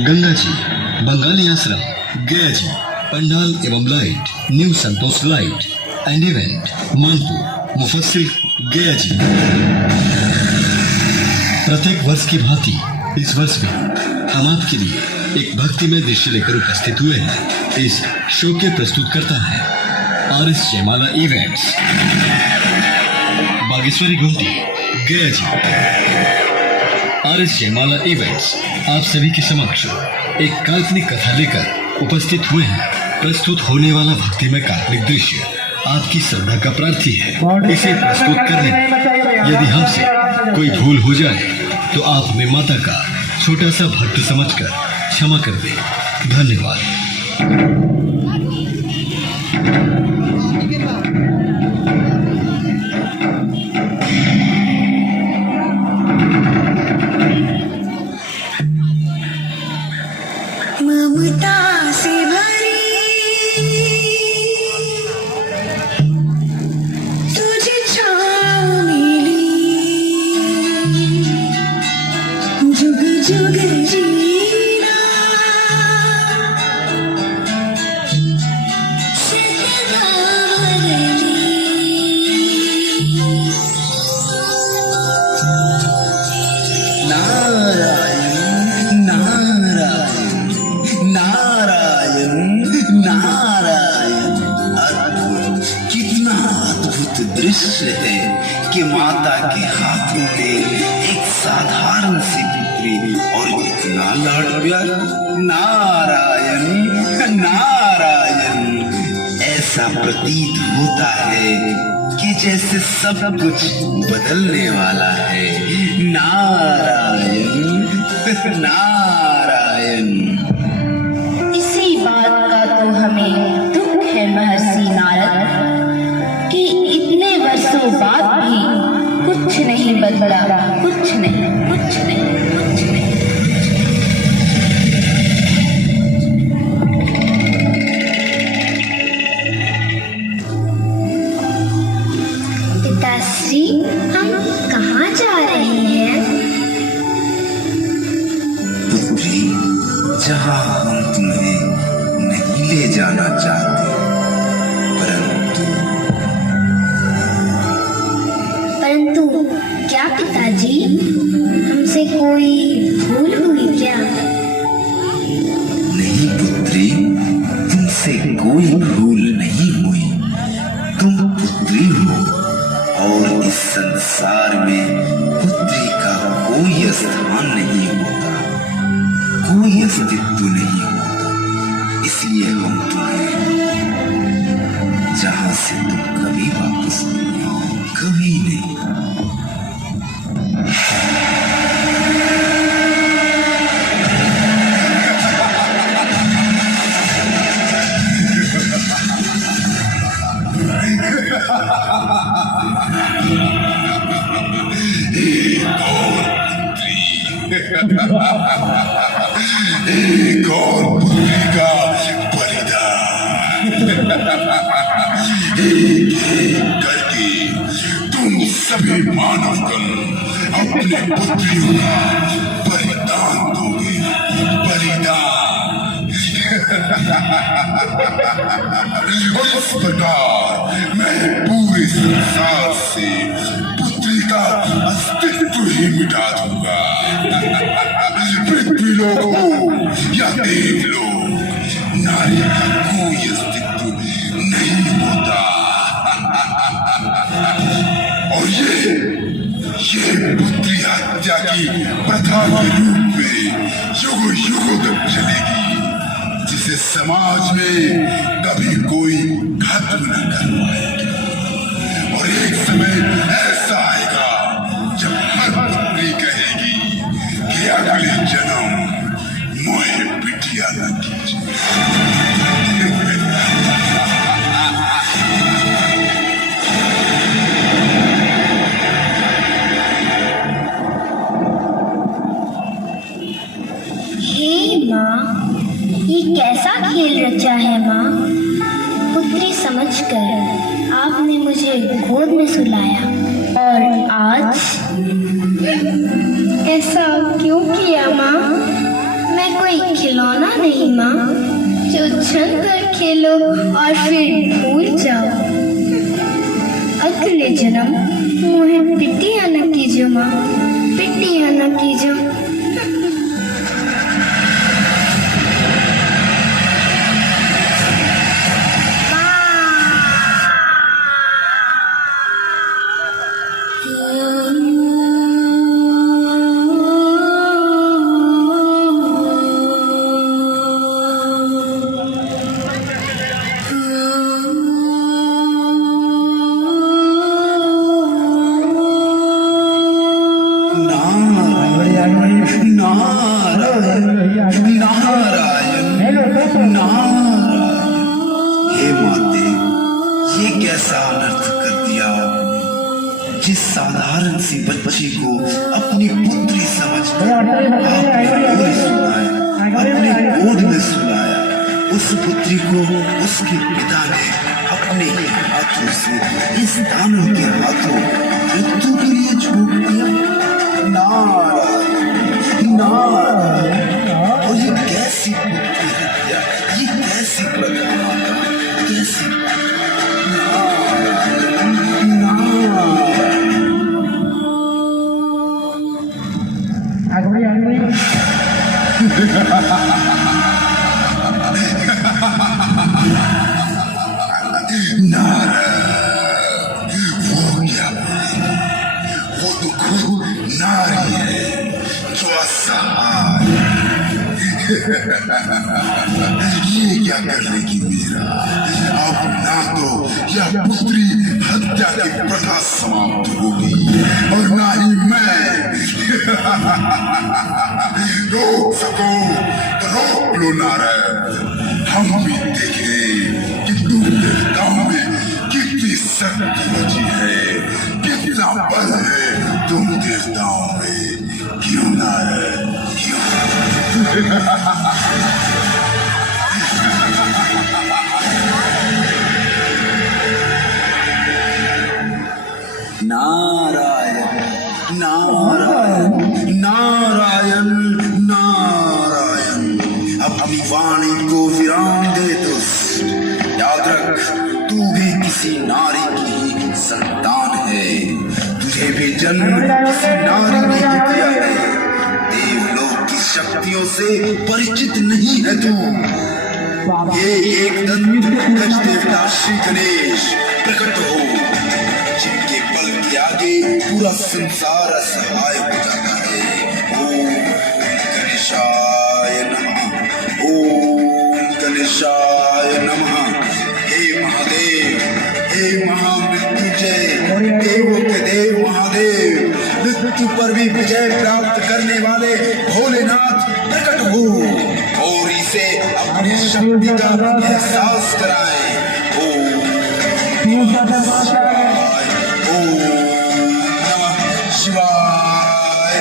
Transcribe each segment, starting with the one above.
गंगा जी, बंगाली आश्रम, गया जी, पंडाल एवं light, new Santosh light and event, Manpur, मुफस्सिल, गया जी। प्रत्येक वर्ष की भांति इस वर्ष भी हम आपके लिए एक भक्तिमय दृश्य लेकर उपस्थित हुए हैं। इस शो के प्रस्तुत करता है आर.एस. जयमाला इवेंट्स, बागेश्वरी घुमटी, गया जी। आर.एस. जयमाला इवेंट्स आप सभी के समक्ष एक काल्पनिक कथा लेकर उपस्थित हुए हैं। प्रस्तुत होने वाला भक्तिमय काल्पनिक दृश्य आपकी श्रद्धा का प्रार्थी है। इसे प्रस्तुत करने में यदि हमसे कोई भूल हो जाए तो आप हमें माता का छोटा सा भक्त समझकर क्षमा कर दें। धन्यवाद। ममता से भरी तुझे छाँव मिली, जुग जुग जीना सदा बदली। नारायण नारायण नारायण नारायण। अद्भुत, कितना अद्भुत दृश्य है कि माता के हाथों में एक साधारण सी पुत्री और इतना लाड प्यार। नारायण नारायण। ऐसा प्रतीत होता है कि जैसे सब कुछ बदलने वाला है। नारायण नारायण। इसी बात का तो हमें दुख है महर्षि नारद कि इतने वर्षों बाद भी कुछ नहीं बदला, कुछ नहीं, कुछ नहीं, कुछ नहीं। पिताश्री, हम कहाँ जा रहे हैं? पुत्री, जहाँ हम तुम्हें नहीं ले जाना चाहते, परंतु क्या पिताजी, हमसे कोई भूल हुई क्या? नहीं पुत्री, तुमसे कोई भूल नहीं हुई। तुम पुत्री हो और इस संसार में पुत्री का कोई स्थान नहीं होता, कोई अस्तित्व नहीं होता। इसलिए हम तुम्हें जहां से तुम कभी वापस नहीं आओ, कभी नहीं। एक और पुत्री का बलिदान। एक एक करके तुम सभी मानवगण अपने पुत्रियों का बलिदान दोगे। बलिदान। और इस प्रकार मैं पूरे संसार से पुत्री का अस्तित्व ही मिटा दूंगा। पृथ्वी लोगों या देवलोक, नारी का कोई अस्तित्व नहीं होता। और ये पुत्री हत्या की प्रथा के रूप में युगों युगों तक चलेगी, जिसे समाज में कभी कोई खत्म न कर पाएगा। और एक समय ऐसा आएगा जब हर पुत्री कहेगी कि अगले जन्म मोहे बिटिया न कीजिए। हे माँ, ये कैसा खेल रचा है माँ? पुत्री समझकर आपने मुझे गोद में सुलाया और आज ऐसा क्यों किया माँ? मैं कोई माँ, जो क्षण भर खेलो और फिर भूल जाओ। अगले जन्म मुझे पिटिया न कीजो माँ, पिटिया न कीजो। हे माते, ये कैसा अनर्थ कर दिया आपने। जिस साधारण सी बच्ची को अपनी पुत्री समझकर आपने गोद में सुलाया, उस पुत्री को उसके पिता ने अपने ही हाथों से इस दानव के हाथों मृत्यु के लिए छोड़ दिया। नारायण नारायण, और ये कैसी पुत्री हत्या, ये कैसी प्रथा, कैसी नारायण, वो क्या बोले? वो तो खुद नारी है, जो असहाय। ये क्या कर लेगी मीरा? अब ना तो यह पुत्री हत्या की प्रथा समाप्त होगी और ना ही मैं रोक सको तो रोक लो नारायण। हम भी देखें कि तुम देवताओं में कितनी शक्ति बची है, कितना बल है तुम देवताओं में। क्यों नारायण, क्यों? नारायण नारायण नारायण नारायण, अपनी वाणी को विराम दे दुष्ट। याद रख, तू भी किसी नारी की संतान है, तुझे भी जन्म किसी नारी ने ही दिया है। देवलोक की शक्तियों से परिचित नहीं है तू। ये एक दंत गज देवता श्री गणेश प्रकट हो, जिनके बल के आगे पूरा संसार असहाय हो जाता है। ओम गणेशाय नमः, ओम गणेशाय नमः। हे महादेव, हे महामृत्युंजय, देवों के देव महादेव, मृत्यु पर भी विजय प्राप्त करने वाले भोलेनाथ प्रकट हो और इसे अपनी शक्ति का एहसास कराएं। ओम नमः शिवाय, ओम नमः शिवाय।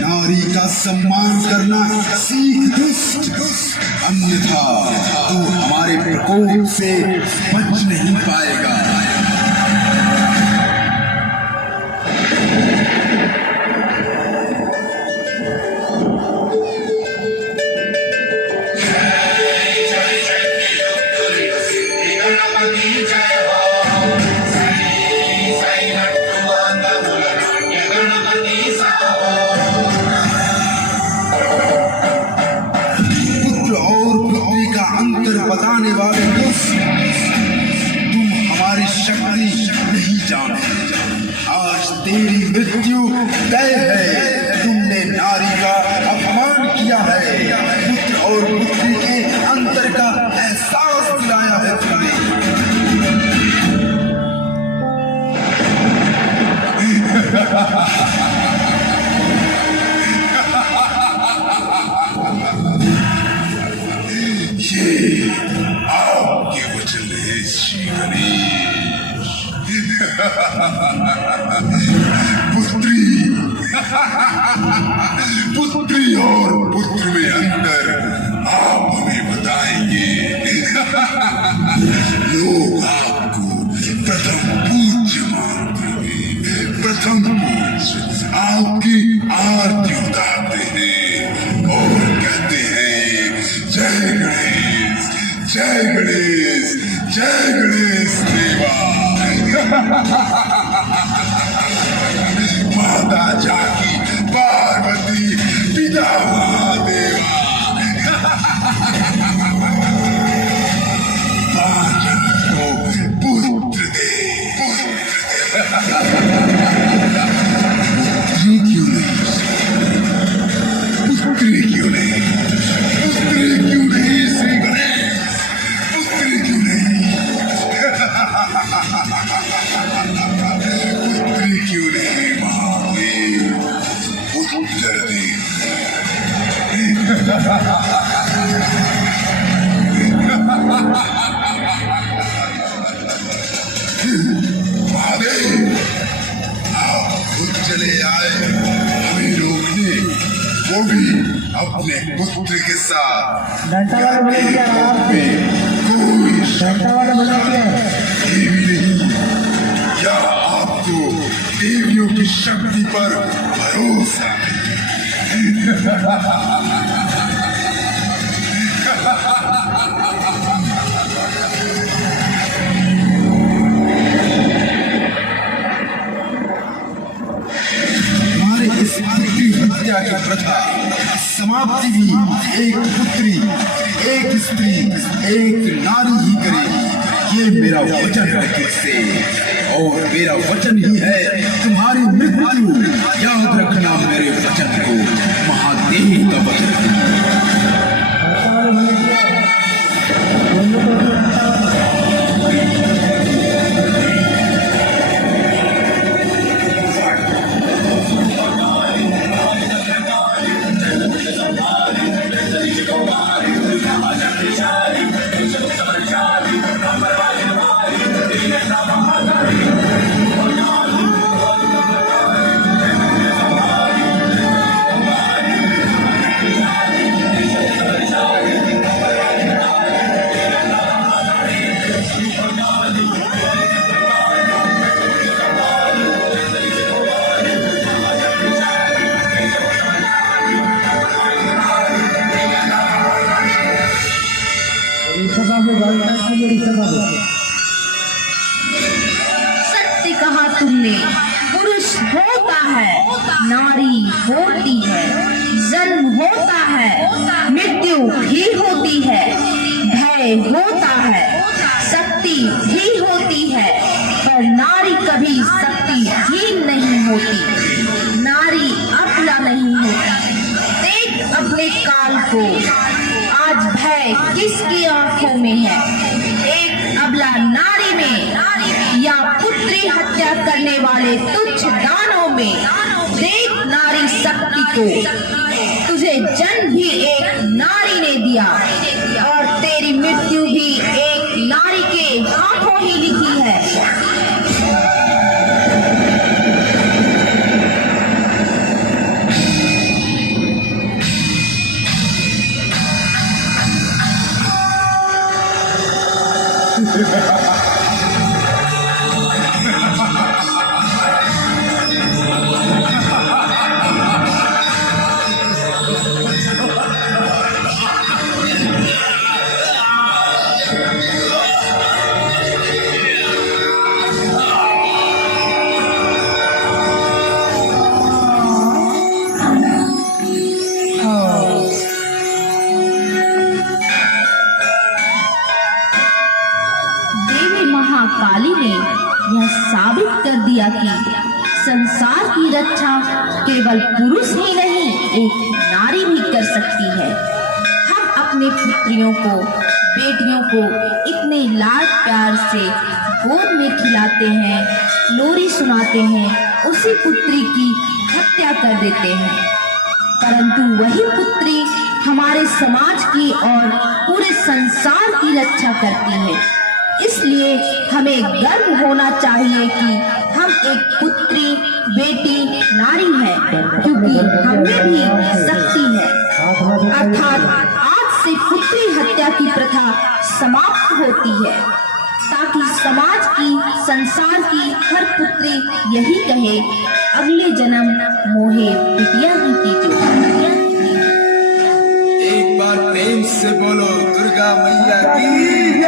नारी का सम्मान करना सीख दुष्ट, अन्यथा तू हमारे प्रकोप से बच नहीं पाएगा। बताने वाले तुम हमारी शक्ति नहीं जानते। आज तेरी मृत्यु तय है। तुमने नारी का अपमान किया है, पुत्र और पुत्री के अंतर का एहसास दिलाया है तुमने। ये आपके वचन है श्री गणेश। पुत्री पुत्री और पुत्र महादेव, आप खुद चले आए हमें रोकने, वो भी अपने पुत्र के साथ। कोई देवी नहीं, या आपको देवियों की शक्ति पर भरोसा इस पुत्री हत्या की प्रथा समाप्ति भी एक पुत्री, एक स्त्री, एक नारी ही करेगी। ये मेरा वचन है तुझसे, और मेरा वचन ही है तुम्हारी मृत्यु। याद रखना मेरे वचन को, महादेव का वचन है। सत्य कहा तुमने, पुरुष होता है, नारी होती है, जन्म होता है, मृत्यु भी होती है, भय होता है, शक्ति भी होती है, पर नारी कभी शक्तिहीन नहीं होती, नारी अबला नहीं होती। देख अपने काल को, आज भय किसकी आंखों में है, एक अबला नारी में या पुत्री हत्या करने वाले तुच्छ दानों में। देख नारी शक्ति को, तुझे जन्म भी एक नारी ने दिया और तेरी मृत्यु भी एक नारी के हाथों ही लिखी है। काली ने यह साबित कर दिया कि संसार की रक्षा केवल पुरुष ही नहीं, एक नारी भी कर सकती है। हम अपने पुत्रियों को, बेटियों को इतने लाड प्यार से गोद में खिलाते हैं, लोरी सुनाते हैं, उसी पुत्री की हत्या कर देते हैं, परंतु वही पुत्री हमारे समाज की और पूरे संसार की रक्षा करती है। इसलिए हमें गर्व होना चाहिए कि हम एक पुत्री, बेटी, नारी हैं, क्योंकि हमें भी शक्ति है। अर्थात आज से पुत्री हत्या की प्रथा समाप्त होती है, ताकि समाज की, संसार की हर पुत्री यही कहे, अगले जन्म मोहे बिटिया ही कीजो। एक बार प्रेम से बोलो दुर्गा मैया की।